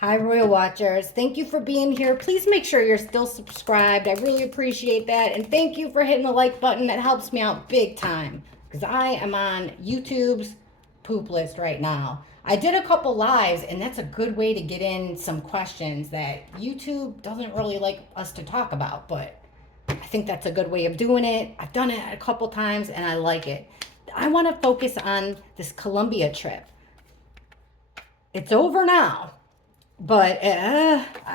Hi, Royal Watchers. Thank you for being here. Please make sure you're still subscribed. I really appreciate that. And thank you for hitting the like button. That helps me out big time because I am on YouTube's poop list right now. I did a couple lives, and that's a good way to get in some questions that YouTube doesn't really like us to talk about, but I think that's a good way of doing it. I've done it a couple times and I like it. I want to focus on this Colombia trip. It's over now, but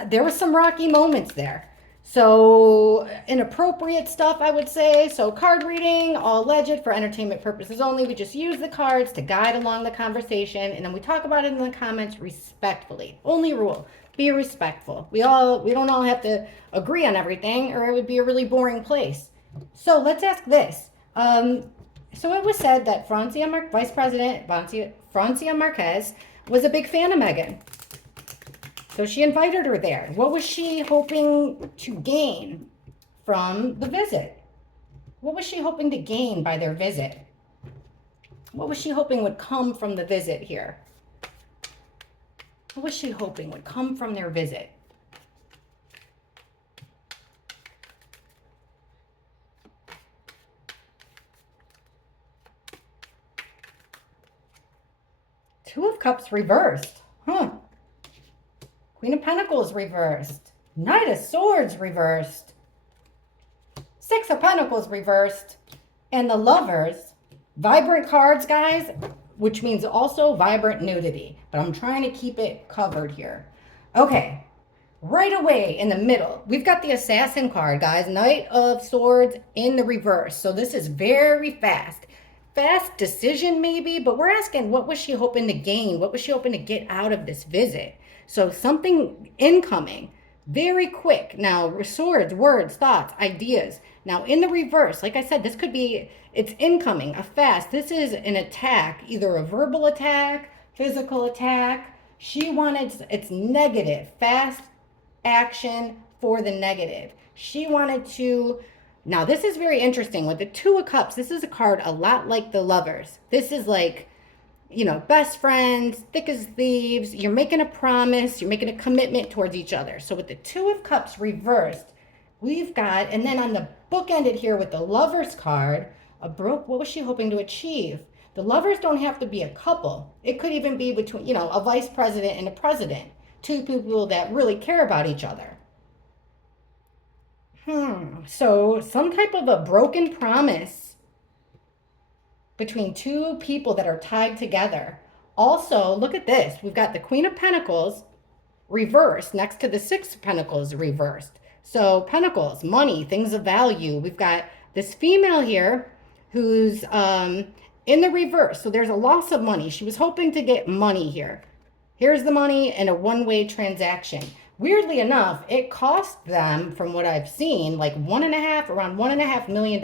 there was some rocky moments there. So inappropriate stuff, I would say. So card reading, all alleged for entertainment purposes only. We just use the cards to guide along the conversation, and then we talk about it in the comments respectfully. Only rule: be respectful. We don't all have to agree on everything, or it would be a really boring place. So let's ask this. So it was said that Vice President Francia Marquez was a big fan of Meghan. So she invited her there. What was she hoping to gain from the visit? What was she hoping to gain by their visit? What was she hoping would come from the visit here? What was she hoping would come from their visit? Two of Cups reversed. Queen of Pentacles reversed. Knight of Swords reversed. Six of Pentacles reversed. And the Lovers. Vibrant cards, guys, which means also vibrant nudity. But I'm trying to keep it covered here. Okay. Right away in the middle, we've got the Assassin card, guys. Knight of Swords in the reverse. So this is very fast. Fast decision maybe, but we're asking, what was she hoping to gain? What was she hoping to get out of this visit? So something incoming, very quick. Now, swords, words, thoughts, ideas. Now, in the reverse, like I said, this could be, it's incoming, a fast. This is an attack, either a verbal attack, physical attack. She wanted, it's negative, fast action for the negative. She wanted to, now this is very interesting. With the Two of Cups, this is a card a lot like the Lovers. This is like, best friends, thick as thieves. You're making a promise. You're making a commitment towards each other. So with the Two of Cups reversed, we've got, and then on the book ended here with the Lovers card, what was she hoping to achieve? The Lovers don't have to be a couple. It could even be between, a vice president and a president. Two people that really care about each other. So some type of a broken promise between two people that are tied together. Also, look at this. We've got the Queen of Pentacles reversed next to the Six of Pentacles reversed. So Pentacles, money, things of value. We've got this female here who's in the reverse. So there's a loss of money. She was hoping to get money here. Here's the money in a one-way transaction. Weirdly enough, it cost them, from what I've seen, like around $1.5 million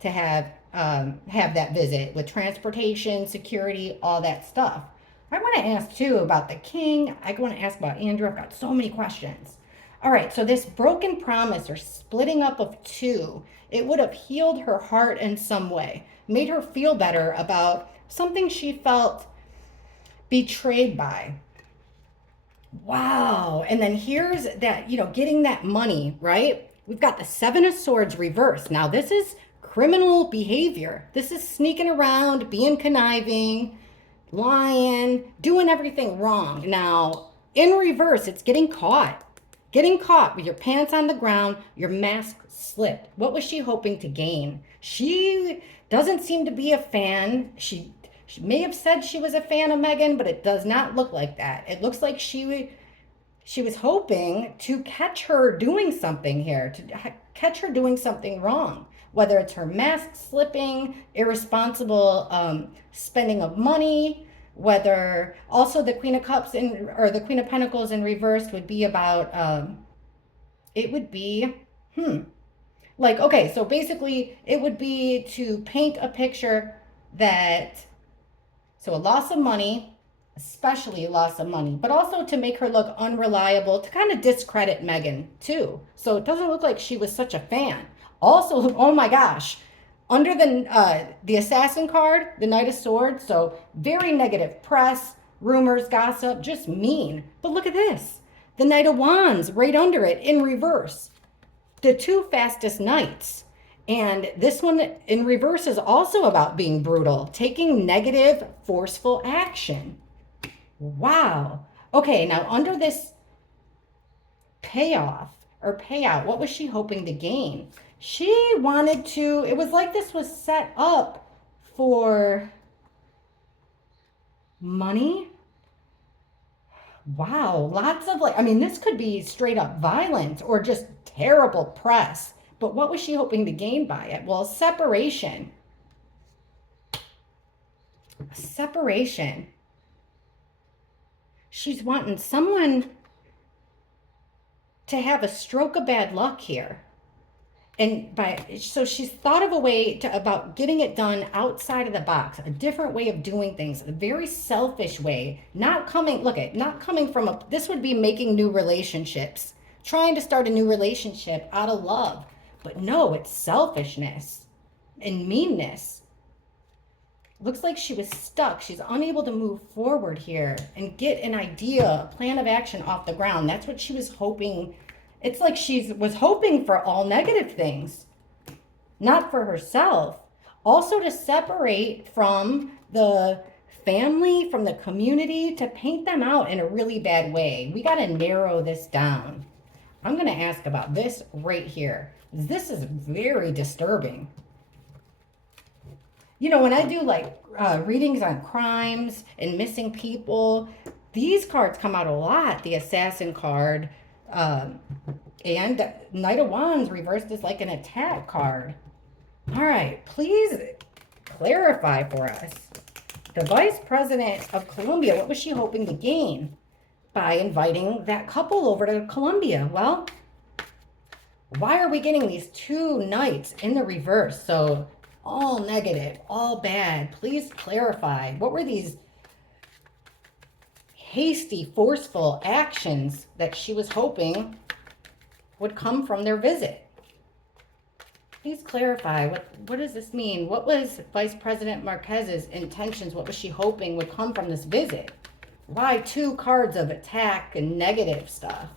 to have that visit with transportation, security, all that stuff. I want to ask too about the king. I want to ask about Andrew. I've got so many questions. All right, so this broken promise or splitting up of two, it would have healed her heart in some way, made her feel better about something she felt betrayed by. Wow. And then here's that, getting that money, right? We've got the Seven of Swords reversed. Now, this is criminal behavior. This is sneaking around, being conniving, lying, doing everything wrong. Now, in reverse, it's getting caught. Getting caught with your pants on the ground, your mask slipped. What was she hoping to gain? She doesn't seem to be a fan. She may have said she was a fan of Meghan, but it does not look like that. It looks like she was hoping to catch her doing something here, to catch her doing something wrong, whether it's her mask slipping, irresponsible spending of money, whether also the Queen of Cups or the Queen of Pentacles in reverse would be about, it would be, like, okay, so basically it would be to paint a picture that, so a loss of money, especially a loss of money, but also to make her look unreliable, to kind of discredit Meghan too. So it doesn't look like she was such a fan. Also, oh my gosh, under the Assassin card, the Knight of Swords, so very negative press, rumors, gossip, just mean. But look at this. The Knight of Wands right under it in reverse. The two fastest knights. And this one in reverse is also about being brutal, taking negative, forceful action. Wow. Okay, now under this payoff or payout, what was she hoping to gain? She wanted to, it was like this was set up for money. Wow, lots of like, I mean, this could be straight up violence or just terrible press. But what was she hoping to gain by it? Well, separation. Separation. She's wanting someone to have a stroke of bad luck here. And so she's thought of a way about getting it done outside of the box, a different way of doing things, a very selfish way, not coming from this would be making new relationships, trying to start a new relationship out of love. But no, it's selfishness and meanness. Looks like she was stuck. She's unable to move forward here and get an idea, a plan of action off the ground. That's what she was hoping. It's like she was hoping for all negative things, not for herself. Also to separate from the family, from the community, to paint them out in a really bad way. We got to narrow this down. I'm going to ask about this right here. This is very disturbing. You know, when I do like readings on crimes and missing people, these cards come out a lot. The Assassin card and Knight of Wands reversed is like an attack card. All right, please clarify for us. The Vice President of Colombia, what was she hoping to gain by inviting that couple over to Colombia? Well, why are we getting these two knights in the reverse? So all negative, all bad. Please clarify. What were these hasty, forceful actions that she was hoping would come from their visit? Please clarify. What does this mean? What was Vice President Marquez's intentions? What was she hoping would come from this visit? Why two cards of attack and negative stuff?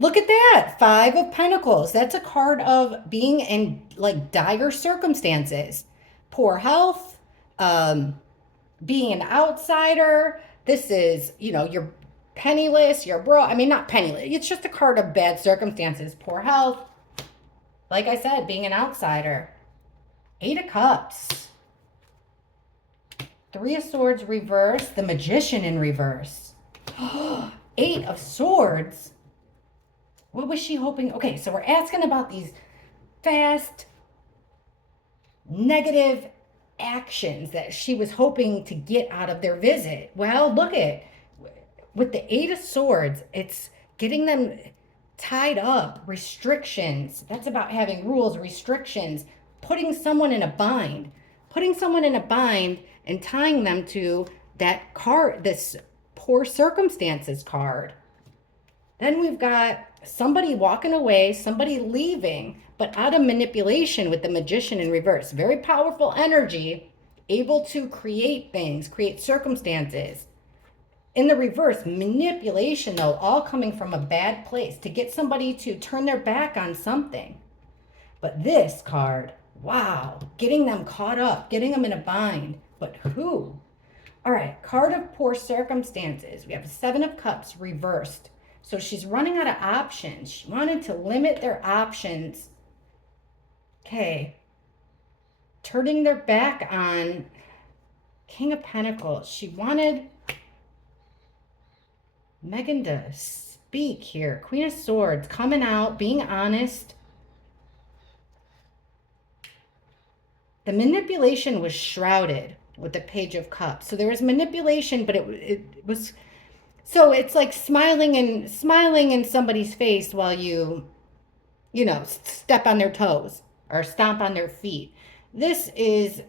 Look at that. Five of Pentacles. That's a card of being in like dire circumstances. Poor health, being an outsider. This is, you know, you're penniless, you're broke. I mean, not penniless. It's just a card of bad circumstances. Poor health. Like I said, being an outsider. Eight of Cups. Three of Swords reverse. The Magician in reverse. Eight of Swords. What was she hoping? Okay, so we're asking about these fast, negative actions that she was hoping to get out of their visit. Well, look at, with the Eight of Swords, it's getting them tied up, restrictions. That's about having rules, restrictions, putting someone in a bind and tying them to that card, this poor circumstances card. Then we've got somebody walking away, somebody leaving, but out of manipulation with the Magician in reverse. Very powerful energy, able to create things, create circumstances. In the reverse, manipulation though, all coming from a bad place to get somebody to turn their back on something. But this card, wow, getting them caught up, getting them in a bind. But who? All right, card of poor circumstances. We have Seven of Cups reversed. So she's running out of options. She wanted to limit their options. Okay. Turning their back on King of Pentacles. She wanted Meghan to speak here. Queen of Swords, coming out, being honest. The manipulation was shrouded with the Page of Cups. So there was manipulation, but it was... So it's like smiling in somebody's face while you know, step on their toes or stomp on their feet. This is,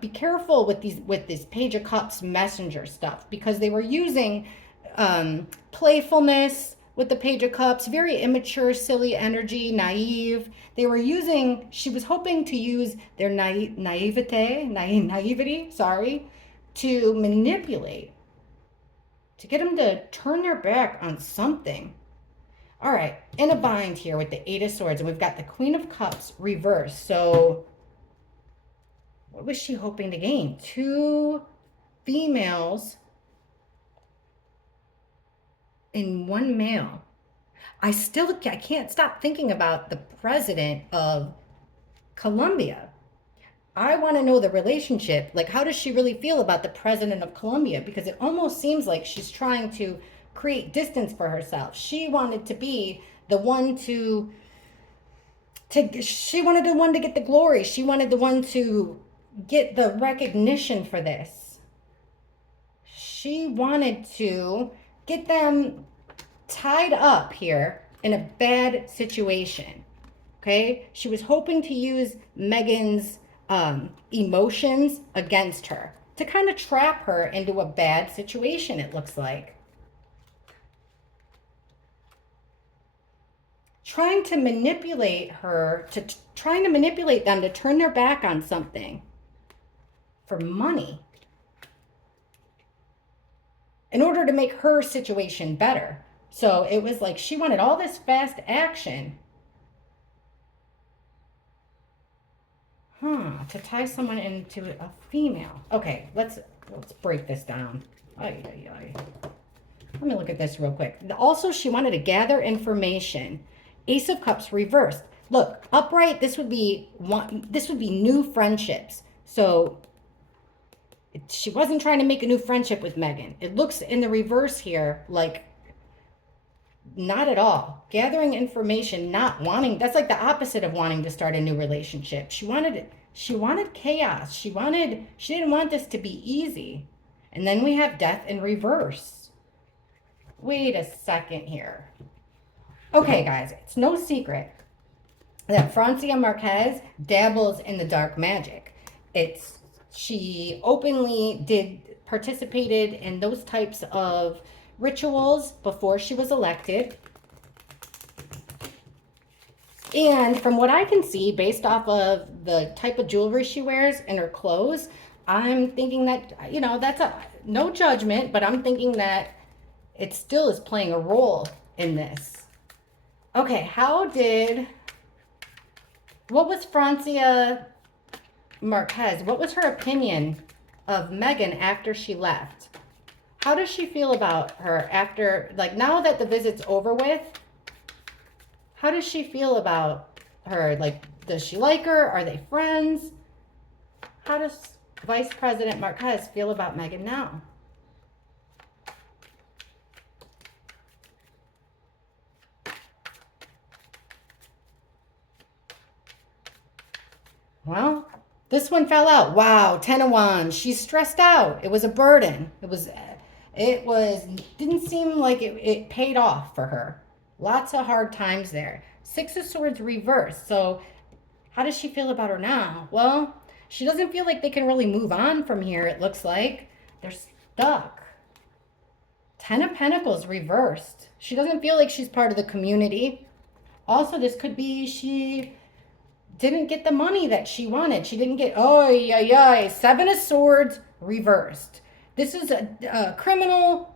be careful with this Page of Cups messenger stuff, because they were using playfulness, with the Page of Cups, very immature, silly energy, naive. She was hoping to use their naivety, sorry, to manipulate, to get them to turn their back on something. All right, in a bind here with the Eight of Swords, and we've got the Queen of Cups reversed. So what was she hoping to gain? Two females in one male. I can't stop thinking about the president of Colombia. I want to know the relationship. Like, how does she really feel about the president of Colombia? Because it almost seems like she's trying to create distance for herself. She wanted to be the one she wanted the one to get the glory. She wanted the one to get the recognition for this. She wanted to get them tied up here in a bad situation. Okay? She was hoping to use Meghan's emotions against her to kind of trap her into a bad situation, it looks like. Trying to manipulate them to turn their back on something for money in order to make her situation better. So it was like she wanted all this fast action. To tie someone into a female. Okay, let's break this down. Let me look at this real quick. Also, she wanted to gather information. Ace of Cups reversed. Look, upright, this would be new friendships. So she wasn't trying to make a new friendship with Meghan. It looks in the reverse here like not at all. Gathering information, not wanting, that's like the opposite of wanting to start a new relationship. She wanted chaos. She didn't want this to be easy. And then we have death in reverse. Wait a second here. Okay, guys, it's no secret that Francia Marquez dabbles in the dark magic. She openly participated in those types of rituals before she was elected. And from what I can see, based off of the type of jewelry she wears and her clothes, I'm thinking that, that's no judgment, but I'm thinking that it still is playing a role in this. Okay, what was Francia Marquez, what was her opinion of Meghan after she left? How does she feel about her after, like, now that the visit's over with? How does she feel about her? Like, does she like her? Are they friends? How does Vice President Marquez feel about Meghan now? Well, this one fell out. Wow, 10 of Wands. She's stressed out. It was a burden. Didn't seem like it paid off for her. Lots of hard times there. Six of Swords reversed. So how does she feel about her now? Well, she doesn't feel like they can really move on from here, it looks like. They're stuck. 10 of Pentacles reversed. She doesn't feel like she's part of the community. Also, this could be she didn't get the money that she wanted. She didn't get, Seven of Swords reversed. This is a criminal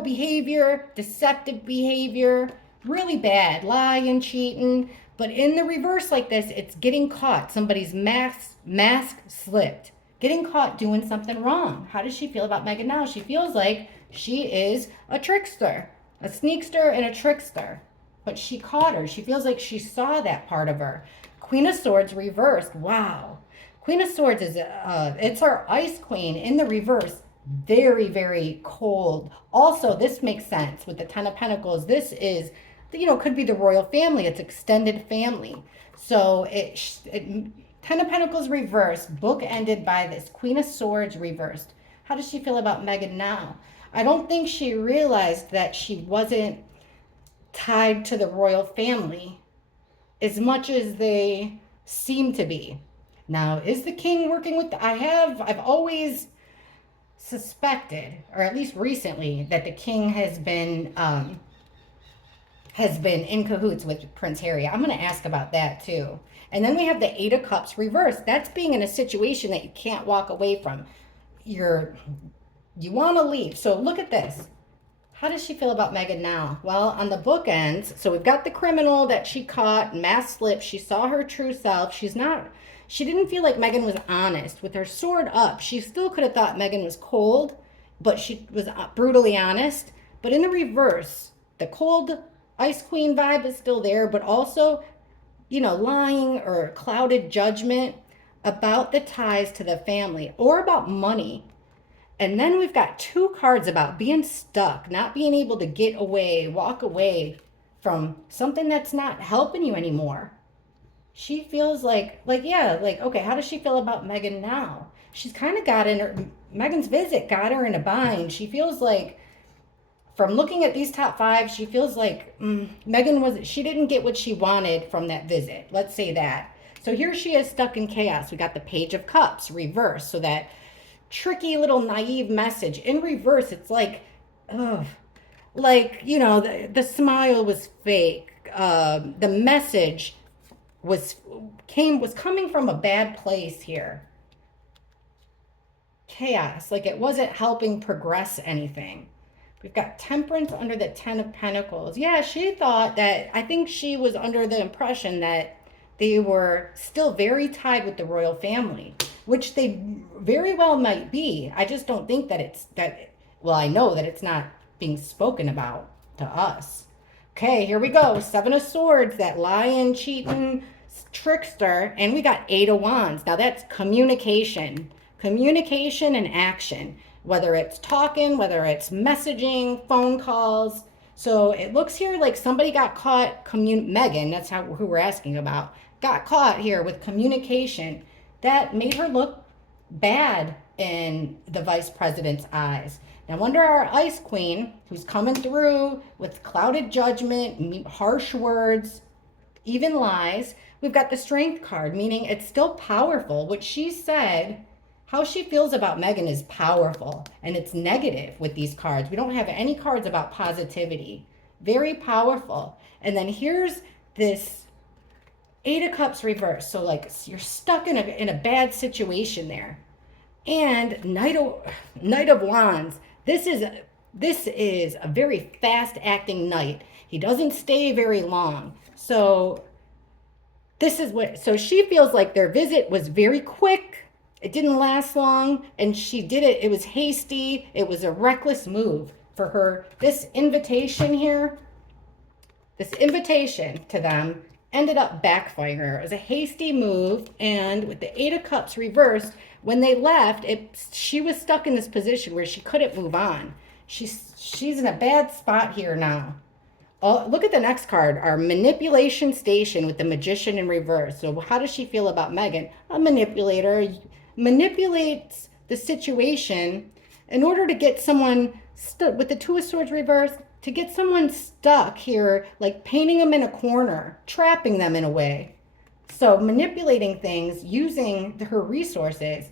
behavior, deceptive behavior, really bad, lying, cheating. But in the reverse like this, it's getting caught. Somebody's mask slipped. Getting caught doing something wrong. How does she feel about Meghan now? She feels like she is a trickster, a sneakster and a trickster. But she caught her. She feels like she saw that part of her. Queen of Swords reversed. Wow. Queen of Swords is, it's our ice queen in the reverse. Very, very cold. Also, this makes sense with the 10 of Pentacles. This is, could be the royal family. It's extended family. So 10 of Pentacles reversed, book ended by this. Queen of Swords reversed. How does she feel about Meghan now? I don't think she realized that she wasn't tied to the royal family as much as they seem to be. Now, is the king working with I've always suspected, or at least recently, that the king has been has been in cahoots with Prince Harry. I'm going to ask about that too. And then we have the Eight of Cups reversed. That's being in a situation that you can't walk away from. You want to leave. So look at this. How does she feel about Meghan now? Well, on the bookends, so we've got the criminal that she caught, mass slip. She saw her true self. She didn't feel like Meghan was honest. With her sword up, she still could have thought Meghan was cold, but she was brutally honest. But in the reverse, the cold Ice Queen vibe is still there, but also, lying or clouded judgment about the ties to the family or about money. And then we've got two cards about being stuck, not being able to get away, walk away from something that's not helping you anymore. She feels okay, how does she feel about Meghan now? She's kind of Meghan's visit got her in a bind. She feels like, from looking at these top five, she feels like Meghan she didn't get what she wanted from that visit. Let's say that. So here she is stuck in chaos. We got the Page of Cups reversed, so that tricky little naive message in reverse. It's like, the smile was fake. The message was coming from a bad place here. Chaos, like it wasn't helping progress anything. We've got Temperance under the Ten of Pentacles. Yeah, I think she was under the impression that they were still very tied with the royal family, which they very well might be. I just don't think I know that it's not being spoken about to us. Okay, here we go. Seven of Swords, that lying, cheating trickster. And we got Eight of Wands. Now that's communication and action, whether it's talking, whether it's messaging, phone calls. So it looks here like somebody got caught, Meghan, that's who we're asking about, got caught here with communication that made her look bad in the vice president's eyes. Now under our Ice Queen, who's coming through with clouded judgment, harsh words, even lies, we've got the Strength card, meaning it's still powerful. What she said, how she feels about Meghan is powerful, and it's negative with these cards. We don't have any cards about positivity. Very powerful. And then here's this Eight of Cups reversed. So like you're stuck in a bad situation there. And Knight of Wands. This is a very fast acting knight. He doesn't stay very long. So she feels like their visit was very quick. It didn't last long, and it was hasty. It was a reckless move for her. This invitation to them ended up backfiring. It was a hasty move, and with the Eight of Cups reversed, when they left, she was stuck in this position where she couldn't move on. She's in a bad spot here now. Look at the next card, our Manipulation Station with the Magician in reverse. So how does she feel about Meghan? A manipulator manipulates the situation in order to get someone stuck with the Two of Swords reversed, to get someone stuck here, like painting them in a corner, trapping them in a way. So manipulating things, using her resources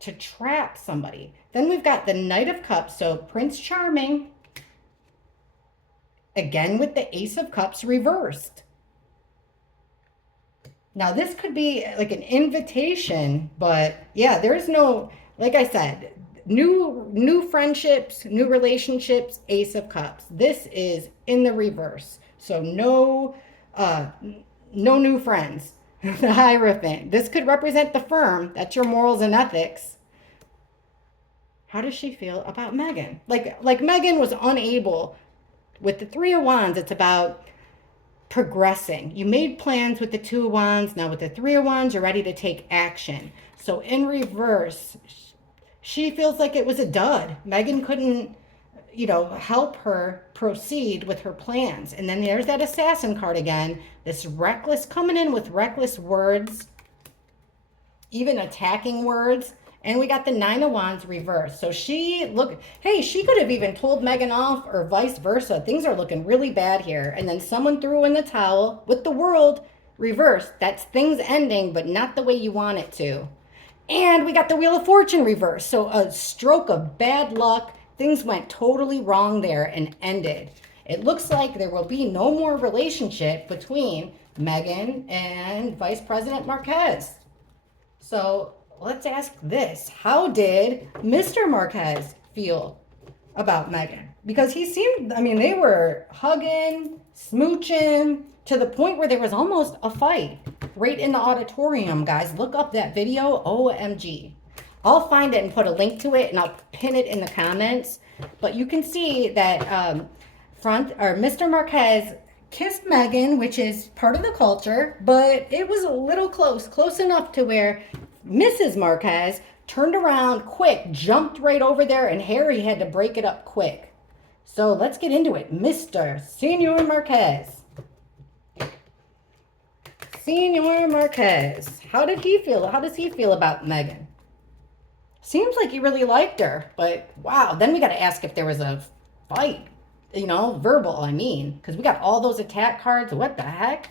to trap somebody. Then we've got the Knight of Cups, so Prince Charming, again with the Ace of Cups reversed. Now this could be like an invitation, but yeah, there's no, like I said, new friendships, new relationships, Ace of Cups. This is in the reverse. So no new friends. The Hierophant. This could represent the firm. That's your morals and ethics. How does she feel about Meghan? Like Meghan was unable. With the Three of Wands, it's about progressing. You made plans with the Two of Wands. Now with the Three of Wands, you're ready to take action. So in reverse, she feels like it was a dud. Meghan couldn't, help her proceed with her plans. And then there's that Assassin card again. This reckless, coming in with reckless words, even attacking words. And we got the Nine of Wands reversed. So she could have even told Meghan off, or vice versa. Things are looking really bad here. And then someone threw in the towel with the World reversed. That's things ending, but not the way you want it to. And we got the Wheel of Fortune reversed. So a stroke of bad luck. Things went totally wrong there and ended. It looks like there will be no more relationship between Meghan and Vice President Marquez. So let's ask this. How did Mr. Marquez feel about Meghan? Because he seemed, I mean, they were hugging, smooching, to the point where there was almost a fight right in the auditorium, guys. Look up that video, OMG. I'll find it and put a link to it, and I'll pin it in the comments. But you can see that Mr. Marquez kissed Meghan, which is part of the culture, but it was a little close enough to where Mrs. Marquez turned around quick, jumped right over there, and Harry had to break it up quick. So let's get into it. Mr. Senor Marquez. Senor Marquez. How did he feel? How does he feel about Meghan? Seems like he really liked her, but wow. Then we got to ask if there was a fight, you know, verbal, I mean, because we got all those attack cards. What the heck?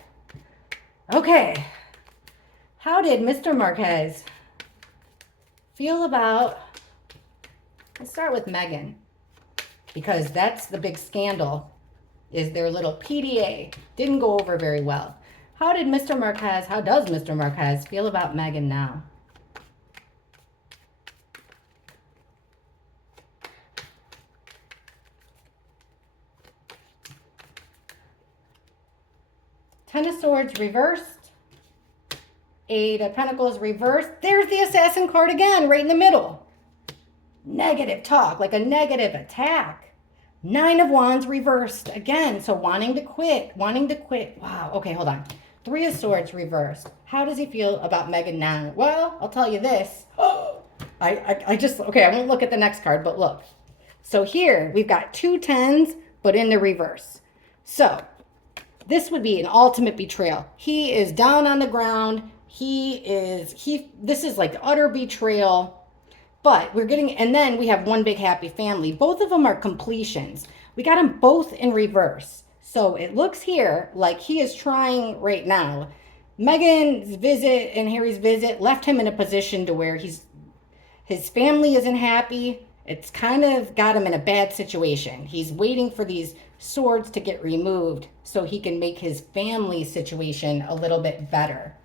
Okay. How did Mr. Marquez feel about, let's start with Meghan, because that's the big scandal, is their little PDA. Didn't go over very well. How does Mr. Marquez feel about Meghan now? Ten of Swords reversed. Eight of Pentacles reversed. There's the Assassin card again, right in the middle. Negative talk, like a negative attack. Nine of Wands reversed again. So wanting to quit. Wow. Okay, hold on. Three of Swords reversed. How does he feel about Meghan now? Well, I'll tell you this. I won't look at the next card, but look. So here we've got two tens, but in the reverse. So this would be an ultimate betrayal. He is down on the ground. This is like utter betrayal. But we're getting, and then we have one big happy family. Both of them are completions. We got them both in reverse. So it looks here like he is trying right now. Meghan's visit and Harry's visit left him in a position to where his family isn't happy. It's kind of got him in a bad situation. He's waiting for these swords to get removed so he can make his family situation a little bit better.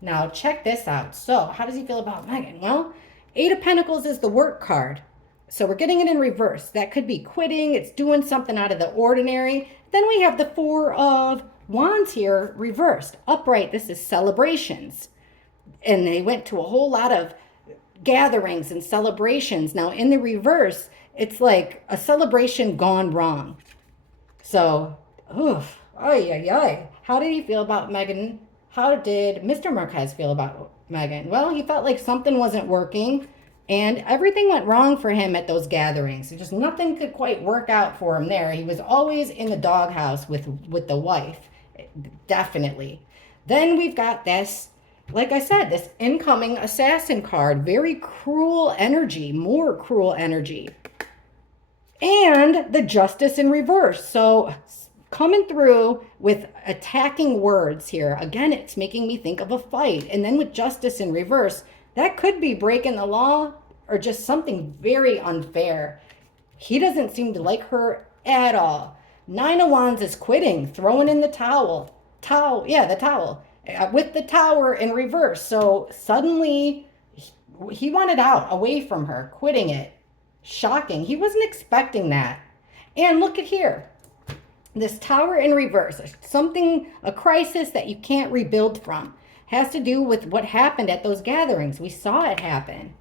Now check this out. So how does he feel about Meghan? Well, Eight of Pentacles is the work card. So we're getting it in reverse. That could be quitting. It's doing something out of the ordinary. Then we have the Four of Wands here reversed. Upright, this is celebrations. And they went to a whole lot of gatherings and celebrations. Now in the reverse, it's like a celebration gone wrong. So, how did he feel about Meghan? How did Mr. Marquez feel about Meghan? Well, he felt like something wasn't working. And everything went wrong for him at those gatherings. Just nothing could quite work out for him there. He was always in the doghouse with the wife. Definitely. Then we've got this, like I said, this incoming Assassin card. Very cruel energy. More cruel energy. And the Justice in reverse. So coming through with attacking words here. Again, it's making me think of a fight. And then with Justice in reverse, that could be breaking the law or just something very unfair. He doesn't seem to like her at all. Nine of Wands is quitting, throwing in the towel. The towel. With the Tower in reverse. So suddenly he wanted out, away from her, quitting it. Shocking. He wasn't expecting that. And look at here. This Tower in reverse. A crisis that you can't rebuild from. Has to do with what happened at those gatherings. We saw it happen.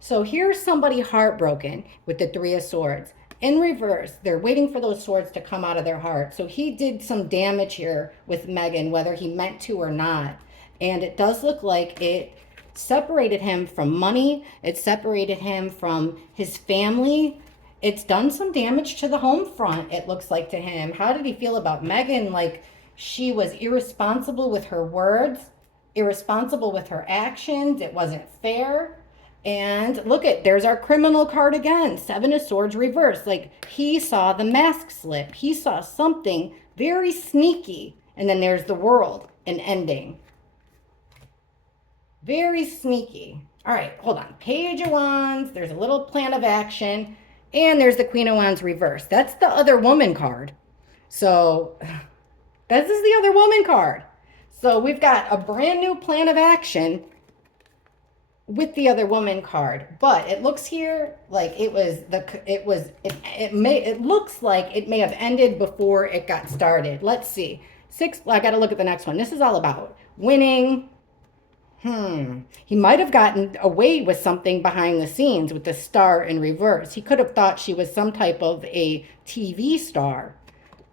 So here's somebody heartbroken with the Three of Swords. In reverse, they're waiting for those swords to come out of their heart. So he did some damage here with Meghan, whether he meant to or not. And it does look like it separated him from money. It separated him from his family. It's done some damage to the home front, it looks like, to him. How did he feel about Meghan? Like she was irresponsible with her words, irresponsible with her actions. It wasn't fair. And look there's our criminal card again. Seven of Swords reversed. Like he saw the mask slip. He saw something very sneaky. And then there's the World, an ending. Very sneaky. All right, hold on. Page of Wands. There's a little plan of action. And there's the Queen of Wands reversed. That's the other woman card. So this is the other woman card. So we've got a brand new plan of action with the other woman card, but it looks here like it looks like it may have ended before it got started. Let's see. I got to look at the next one. This is all about winning. He might have gotten away with something behind the scenes with the star in reverse. He could have thought she was some type of a TV star.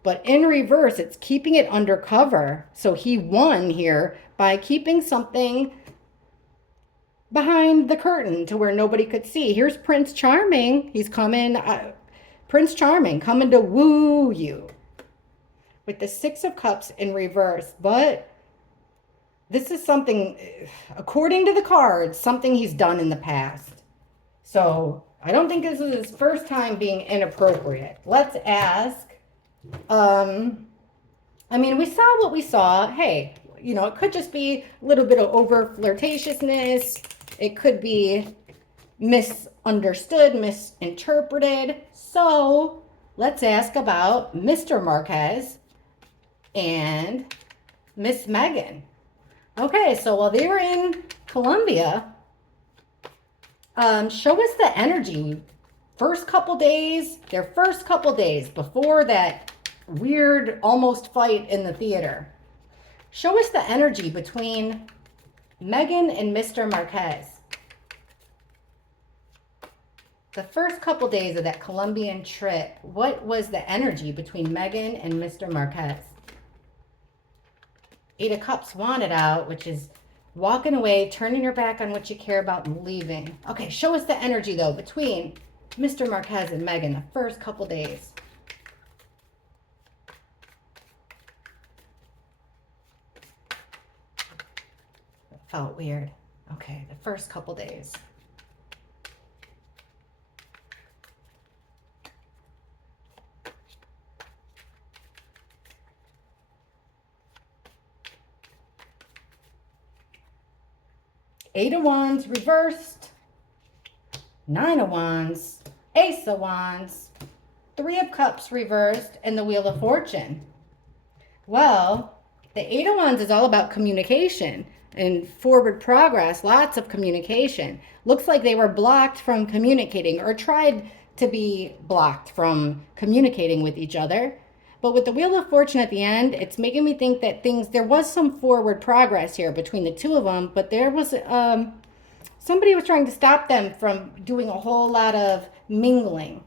But in reverse, it's keeping it undercover. So he won here by keeping something behind the curtain to where nobody could see. Here's Prince Charming. He's coming, Prince Charming coming to woo you with the Six of Cups in reverse. But this is something, according to the cards, something he's done in the past. So I don't think this is his first time being inappropriate. Let's ask. I mean, we saw what we saw. Hey, you know, it could just be a little bit of over flirtatiousness. It could be misunderstood, misinterpreted. So let's ask about Mr. Marquez and Miss Meghan. Okay, so while they were in Colombia, show us the energy. Their first couple days before that weird almost fight in the theater. Show us the energy between Meghan and Mr. Marquez. The first couple days of that Colombian trip, what was the energy between Meghan and Mr. Marquez? Eight of Cups wanted out, which is walking away, turning your back on what you care about and leaving. Okay, show us the energy though between Mr. Marquez and Meghan the first couple days. It felt weird. Okay, the first couple days. Eight of Wands reversed, Nine of Wands, Ace of Wands, Three of Cups reversed, and the Wheel of Fortune. Well, the Eight of Wands is all about communication and forward progress, lots of communication. Looks like they were blocked from communicating or tried to be blocked from communicating with each other. But with the Wheel of Fortune at the end, it's making me think that there was some forward progress here between the two of them, but there was, somebody was trying to stop them from doing a whole lot of mingling.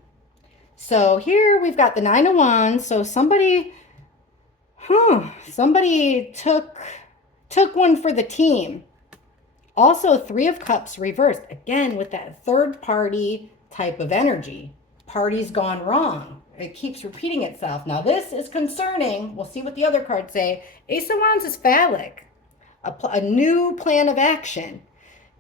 So here we've got the Nine of Wands. So somebody took one for the team. Also, Three of Cups reversed, again with that third party type of energy. Party's gone wrong. It keeps repeating itself. Now this is concerning. We'll see what the other cards say. Ace of Wands is phallic. A new plan of action.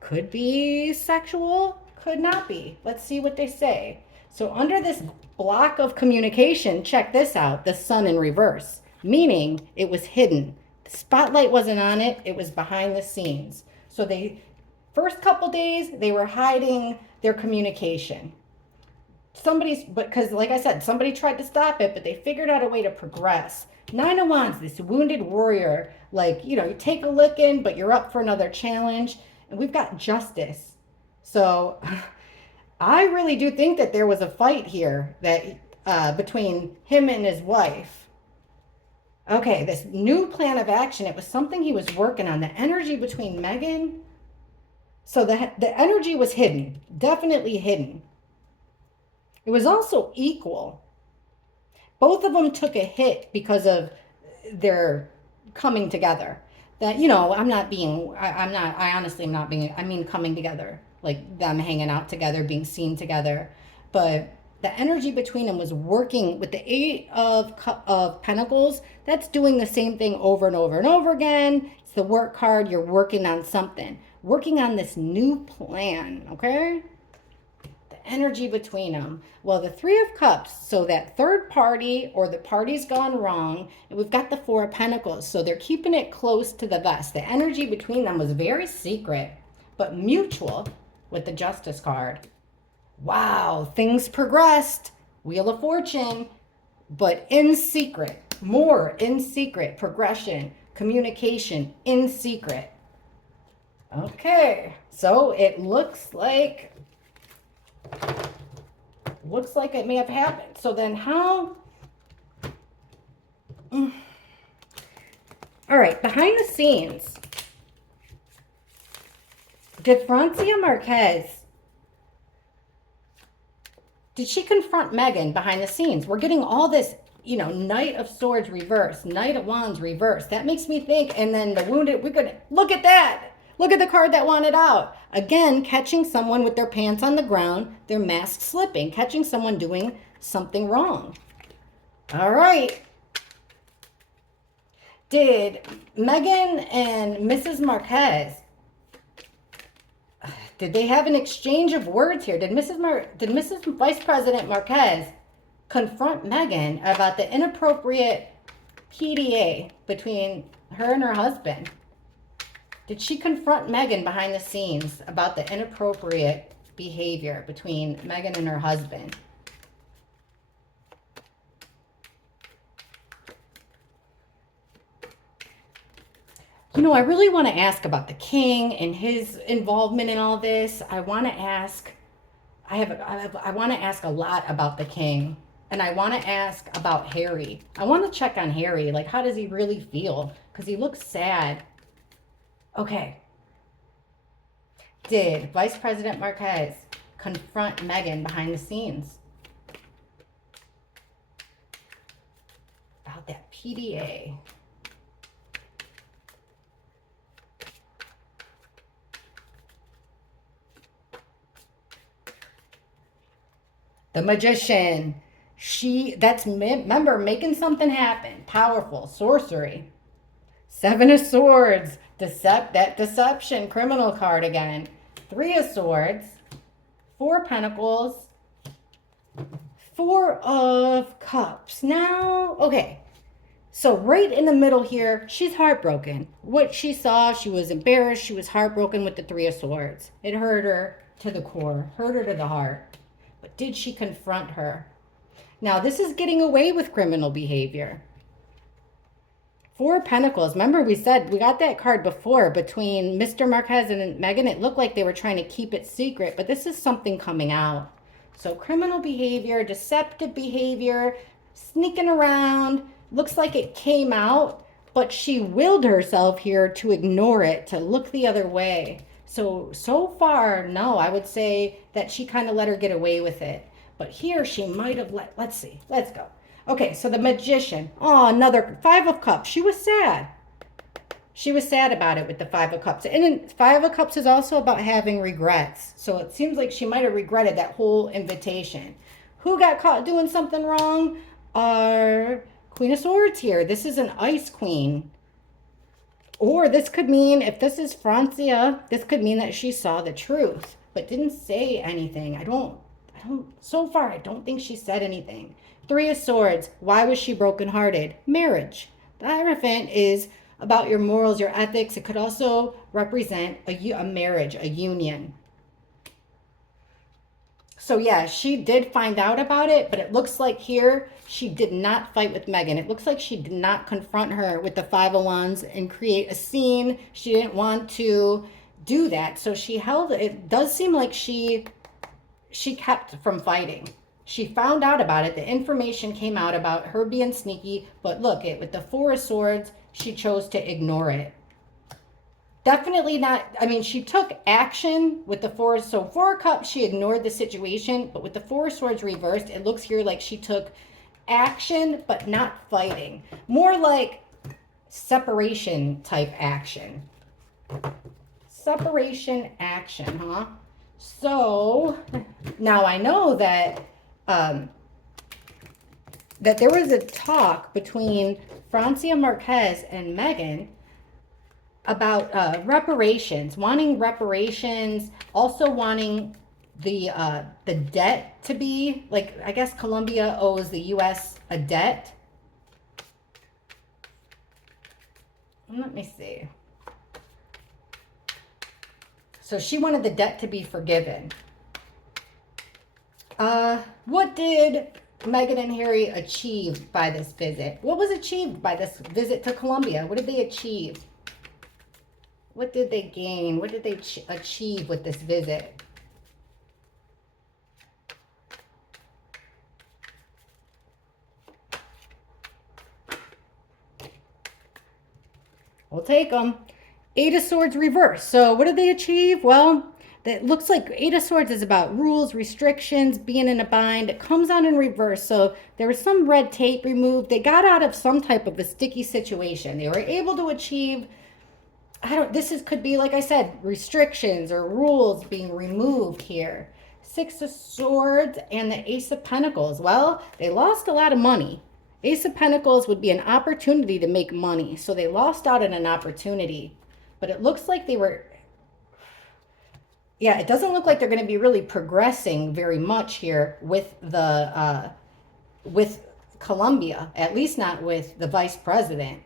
Could be sexual, could not be. Let's see what they say. So under this block of communication, check this out. The Sun in reverse, meaning it was hidden. The spotlight wasn't on it. It was behind the scenes. So first couple days, they were hiding their communication. Because like I said, somebody tried to stop it, but they figured out a way to progress. Nine of Wands, this wounded warrior, like, you know, you take a licking, but you're up for another challenge. And we've got Justice. So I really do think that there was a fight here that between him and his wife. Okay, this new plan of action, it was something he was working on. The energy between Meghan. So the energy was hidden, definitely hidden. It was also equal. Both of them took a hit because of their coming together. That, you know, I honestly am not being, I mean coming together. Like them hanging out together, being seen together. But the energy between them was working with the Eight of Pentacles. That's doing the same thing over and over and over again. It's the work card. You're working on something. Working on this new plan, okay? Energy between them. Well, the Three of Cups, so that third party or the party's gone wrong, and we've got the Four of Pentacles, so they're keeping it close to the vest. The energy between them was very secret, but mutual with the Justice card. Wow, things progressed. Wheel of Fortune. but in secret, more in secret, progression, communication in secret. Okay, so it looks like it may have happened. So then how? All right, behind the scenes, did Francia Marquez, did she confront Meghan behind the scenes? We're getting all this, you know, Knight of Swords reversed, Knight of Wands reversed. That makes me think, and then the wounded, we're gonna, look at that. Look at the card that wanted out. Again, catching someone with their pants on the ground, their mask slipping, catching someone doing something wrong. All right. Did Meghan and Mrs. Marquez, did they have an exchange of words here? Did Mrs. Vice President Marquez confront Meghan about the inappropriate PDA between her and her husband? Did she confront Meghan behind the scenes about the inappropriate behavior between Meghan and her husband? You know, I really want to ask about the king and his involvement in all this. I want to ask, I want to ask a lot about the king, and I want to ask about Harry. I want to check on Harry. Like, how does he really feel? Because he looks sad. Okay. Did Vice President Marquez confront Meghan behind the scenes about that PDA? The Magician. Remember, making something happen. Powerful. Sorcery. Seven of Swords. That deception. Criminal card again. Three of Swords. Four Pentacles. Four of Cups. Now, okay. So right in the middle here, she's heartbroken. What she saw, she was embarrassed. She was heartbroken with the Three of Swords. It hurt her to the core. Hurt her to the heart. But did she confront her? Now, this is getting away with criminal behavior. Four of Pentacles. Remember, we said we got that card before between Mr. Marquez and Meghan. It looked like they were trying to keep it secret, but this is something coming out. So criminal behavior, deceptive behavior, sneaking around. Looks like it came out, but she willed herself here to ignore it, to look the other way. So far, no, I would say that she kind of let her get away with it. But here she might have let's see, let's go. Okay, so the Magician. Oh, another Five of Cups. She was sad. She was sad about it with the Five of Cups. And then Five of Cups is also about having regrets. So it seems like she might have regretted that whole invitation. Who got caught doing something wrong? Our Queen of Swords here. This is an Ice Queen. Or this could mean, if this is Francia, this could mean that she saw the truth, but didn't say anything. So far, I don't think she said anything. Three of Swords. Why was she brokenhearted? Marriage. The Hierophant is about your morals, your ethics. It could also represent a marriage, a union. So yeah, she did find out about it, but it looks like here she did not fight with Meghan. It looks like she did not confront her with the Five of Wands and create a scene. She didn't want to do that. So she held it. It does seem like she kept from fighting. She found out about it. The information came out about her being sneaky, but look, with the Four of Swords, she chose to ignore it. Definitely not. I mean, she took action with the Four. So Four of Cups, she ignored the situation. But with the Four of Swords reversed, it looks here like she took action, but not fighting. More like separation type action. Separation action, huh? So now I know that that there was a talk between Francia Marquez and Meghan about reparations, wanting reparations, also wanting the debt to be, like, I guess Colombia owes the U.S. a debt. Let me see. So she wanted the debt to be forgiven. What did Meghan and Harry achieved by this visit? What was achieved by this visit to Colombia? What did they achieve? What did they gain? What did they achieve with this visit? We'll take them. Eight of Swords reverse. So what did they achieve? Well, that looks like Eight of Swords is about rules, restrictions, being in a bind. It comes on in reverse. So there was some red tape removed. They got out of some type of a sticky situation. They were able to achieve, could be, like I said, restrictions or rules being removed here. Six of Swords and the Ace of Pentacles. Well, they lost a lot of money. Ace of Pentacles would be an opportunity to make money. So they lost out on an opportunity. But it looks like they were, yeah, it doesn't look like they're going to be really progressing very much here with the, with Colombia, at least not with the vice president.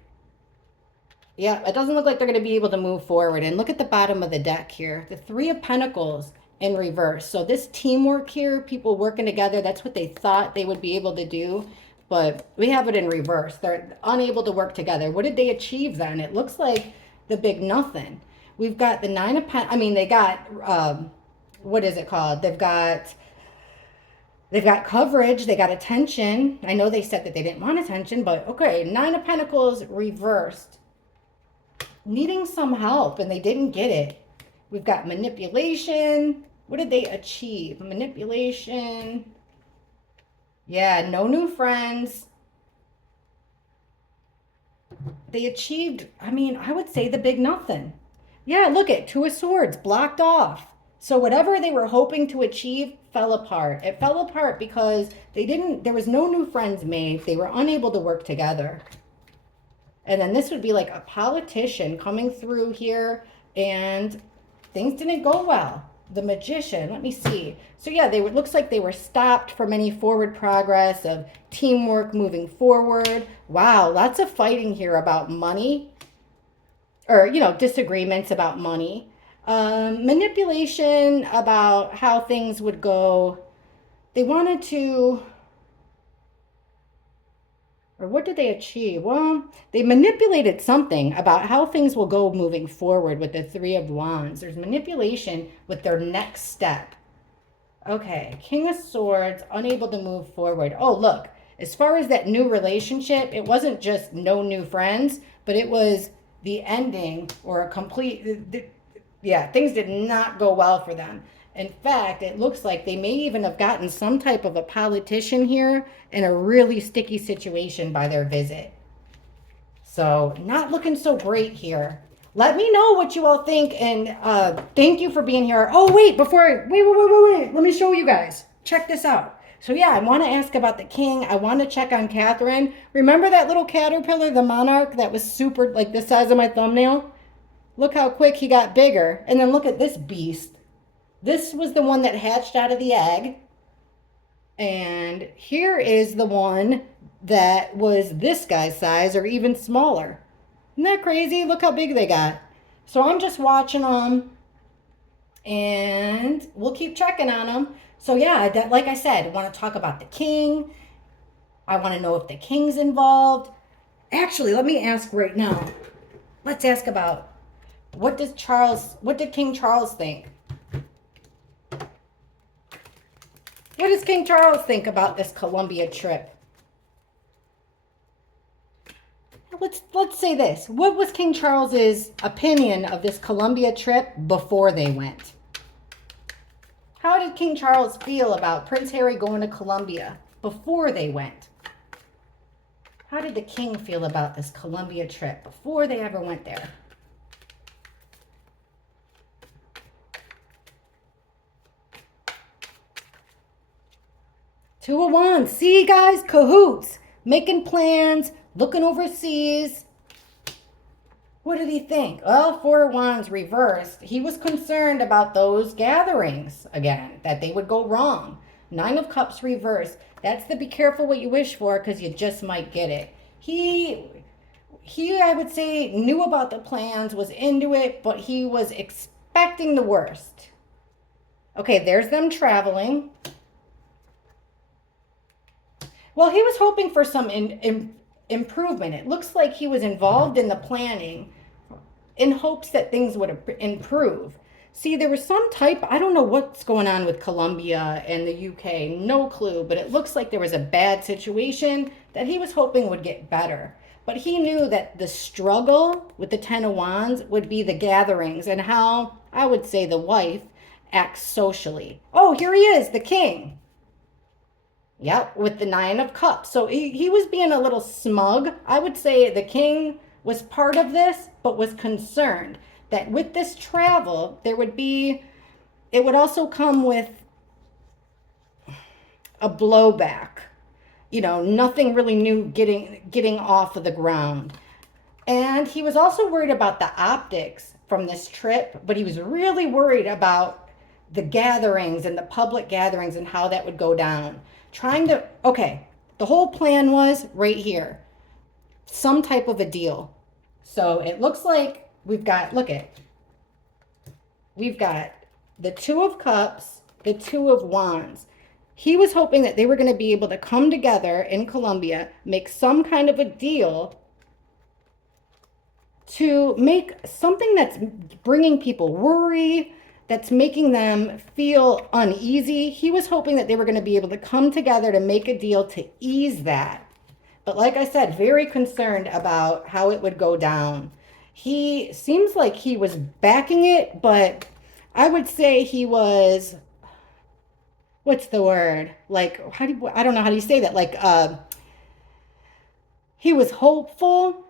Yeah, it doesn't look like they're going to be able to move forward. And look at the bottom of the deck here. The Three of Pentacles in reverse. So this teamwork here, people working together, that's what they thought they would be able to do. But we have it in reverse. They're unable to work together. What did they achieve then? It looks like the big nothing. We've got the Nine of Pentacles. I mean, they got, what is it called? They've got coverage. They got attention. I know they said that they didn't want attention, but okay. Nine of Pentacles reversed. Needing some help, and they didn't get it. We've got manipulation. What did they achieve? Manipulation. Yeah, no new friends. They achieved, I mean, I would say the big nothing. Yeah, look at Two of Swords blocked off. So whatever they were hoping to achieve fell apart. It fell apart because there was no new friends made. They were unable to work together. And then this would be like a politician coming through here, and things didn't go well. The Magician, let me see. So yeah, it looks like they were stopped from any forward progress of teamwork moving forward. Wow, lots of fighting here about money, or, disagreements about money. Manipulation about how things would go. They wanted to, or what did they achieve? Well, they manipulated something about how things will go moving forward with the Three of Wands. There's manipulation with their next step. Okay, King of Swords, unable to move forward. Oh, look, as far as that new relationship, it wasn't just no new friends, but it was the ending or a complete, yeah, things did not go well for them. In fact, it looks like they may even have gotten some type of a politician here in a really sticky situation by their visit. So not looking so great here. Let me know what you all think, and thank you for being here. Oh, wait, wait. Let me show you guys. Check this out. So yeah, I want to ask about the king. I want to check on Catherine. Remember that little caterpillar, the monarch, that was super, like the size of my thumbnail? Look how quick he got bigger. And then look at this beast. This was the one that hatched out of the egg. And here is the one that was this guy's size or even smaller. Isn't that crazy? Look how big they got. So I'm just watching them, and we'll keep checking on them. So yeah, like I said, I want to talk about the king. I want to know if the king's involved. Actually, let me ask right now. Let's ask about what did King Charles think? What does King Charles think about this Colombia trip? Let's say this. What was King Charles's opinion of this Colombia trip before they went? How did King Charles feel about Prince Harry going to Colombia before they went? How did the king feel about this Colombia trip before they ever went there? Two of Wands. See, guys, cahoots, making plans, looking overseas. What did he think? Well, Four of Wands reversed. He was concerned about those gatherings again, that they would go wrong. Nine of Cups reversed. That's the be careful what you wish for, because you just might get it. He, I would say, knew about the plans, was into it, but he was expecting the worst. Okay, there's them traveling. Well, he was hoping for some improvement. It looks like he was involved in the planning in hopes that things would improve. See, there was some type, I don't know what's going on with Colombia and the UK, no clue, but it looks like there was a bad situation that he was hoping would get better. But he knew that the struggle with the Ten of Wands would be the gatherings and how, I would say, the wife acts socially. Oh, here he is, the king. Yep, with the Nine of Cups. So he was being a little smug. I would say the king was part of this, but was concerned that with this travel, it would also come with a blowback. Nothing really new getting off of the ground. And he was also worried about the optics from this trip, but he was really worried about the gatherings and the public gatherings and how that would go down. Okay, the whole plan was right here, some type of a deal. So it looks like we've got the Two of Cups, the Two of Wands. He was hoping that they were going to be able to come together in Colombia, make some kind of a deal to make something that's bringing people worry, that's making them feel uneasy. He was hoping that they were going to be able to come together to make a deal to ease that. But like I said, very concerned about how it would go down. He seems like he was backing it, but I would say he was, what's the word? Like, I don't know how do you say that? Like, he was hopeful,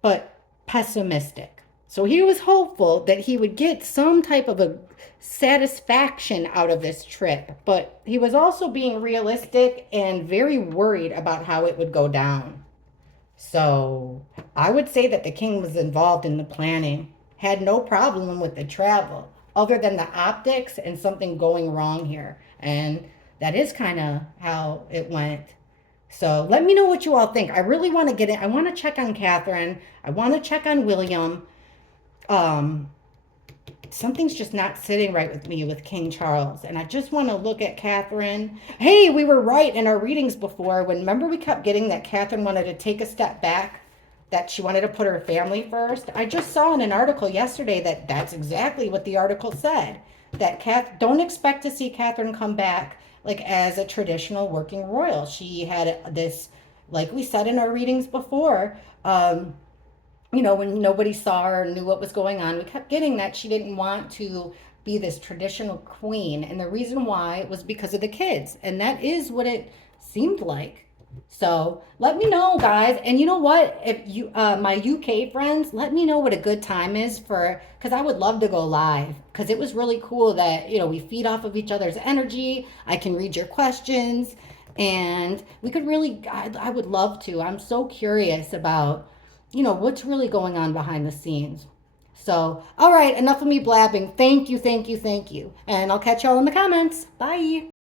but pessimistic. So he was hopeful that he would get some type of a satisfaction out of this trip, but he was also being realistic and very worried about how it would go down. So I would say that the king was involved in the planning, had no problem with the travel, other than the optics and something going wrong here. And that is kind of how it went. So let me know what you all think. I really want to get it. I want to check on Catherine. I want to check on William. Something's just not sitting right with me with King Charles, and I just want to look at Catherine. Hey, we were right in our readings before when, remember, we kept getting that Catherine wanted to take a step back, that she wanted to put her family first. I just saw in an article yesterday that that's exactly what the article said, that don't expect to see Catherine come back like as a traditional working royal. She had this, like we said in our readings before, when nobody saw her or knew what was going on, we kept getting that she didn't want to be this traditional queen. And the reason why was because of the kids. And that is what it seemed like. So let me know, guys. And you know what? If you, my UK friends, let me know what a good time is because I would love to go live. Because it was really cool that, we feed off of each other's energy. I can read your questions. And we could really, I would love to. I'm so curious about what's really going on behind the scenes. So, all right, enough of me blabbing. Thank you, thank you, thank you. And I'll catch y'all in the comments. Bye.